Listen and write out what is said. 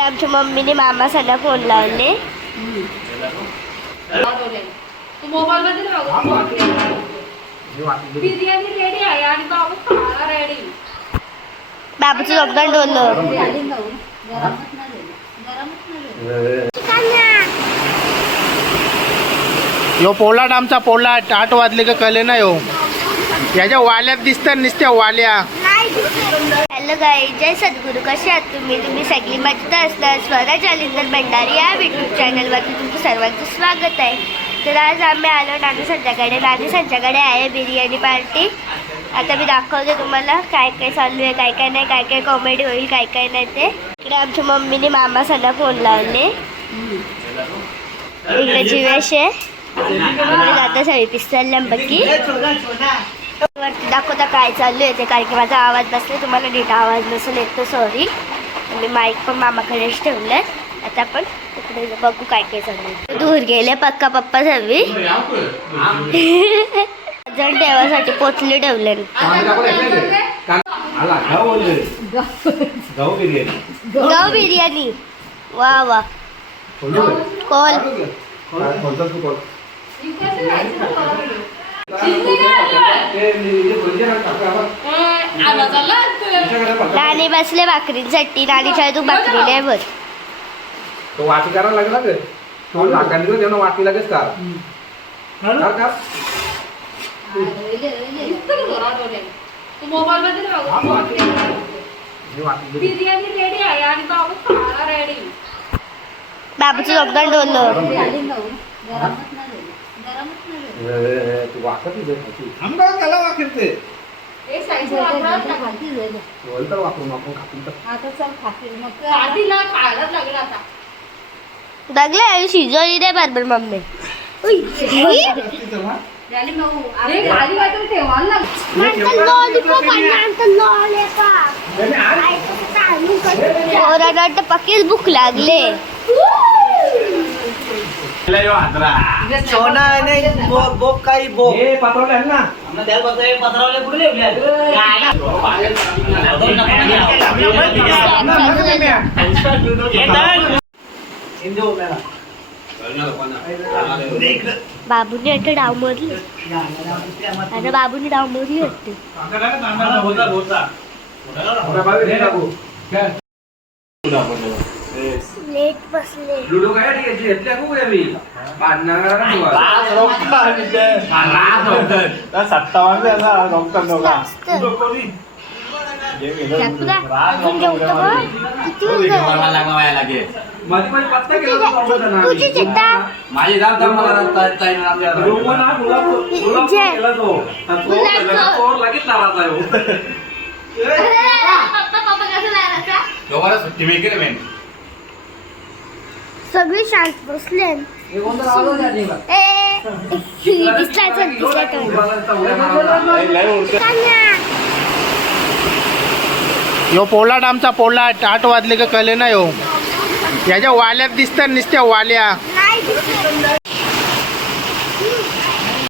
इकडे आमच्या मम्मीने मामासाठी फोन लावले. बिर्याणी रेडी आहे आणि बाबू खायला रेडी. बाबूचं झोपताना डोलं. यो पोलाट आमचा पोलाट 8 वाजले का कळे ना यो. याच्या वाल्यात दिसतात नुसत्या वाल्या. हॅलो गाईज, जय सद्गुरू. कसे आहात तुम्ही सगळी मजेत असणार. स्वरा जालिंदर भंडारी या यूट्यूब चॅनलवरती तुमचं सर्वांचं स्वागत आहे. तर आज आम्ही आलो नानी संध्याकडे आहे बिर्याणी पार्टी. आता मी दाखवते तुम्हाला काय काय चालू आहे, काय काय नाही, काय काय कॉमेडी होईल, काय काय नाही ते. इकडे आमच्या मम्मीने मामासाठी फोन लावले. इकडे जीवेश आहे. जाता सगळी पिस्तल बघी वरती दाखवता काय चालू आहे ते. कारण की माझा आवाज नसले, तुम्हाला नीट आवाज नसेल येत तर सॉरी. मी माईक पण मामाकडेच ठेवलंय. आता आपण तिकडे बघू काय काय चालू आहे. दूर गेले पक्का पप्पा सर्वी जण ठेवासाठी पोचली ठेवले. गाव बिर्याणी वा वा. कॉल नानी बसले भाकरींसाठी. नानीच्या तू भाकरी नाही भर. तो वाटी करायला लागला ग. तो लागांनी जेवण वाटी लागेच का. बिर्याणी रेडी आहे आणि बाबू खायला रेडी. बाबूचं झोपताना डोलं. तू वाकत लागले शिजवली नाही बरोबर मम्मी. पोरांना पक्कीच भूक लागले. बाबूने वाटतं डाव मोरली. आता बाबूने डाव मोरली वाटते. लेट बसले. लुडो काय घेतल्या खूप मी तुझी चित्ता माझी लगेच सुट्टी मेकर मेन सगळी शांत बसले. यो पोलाट आमचा पोलाट 8 वाजले का कळे ना यो. याच्या वाल्यात दिसतात नुसत्या वाल्या.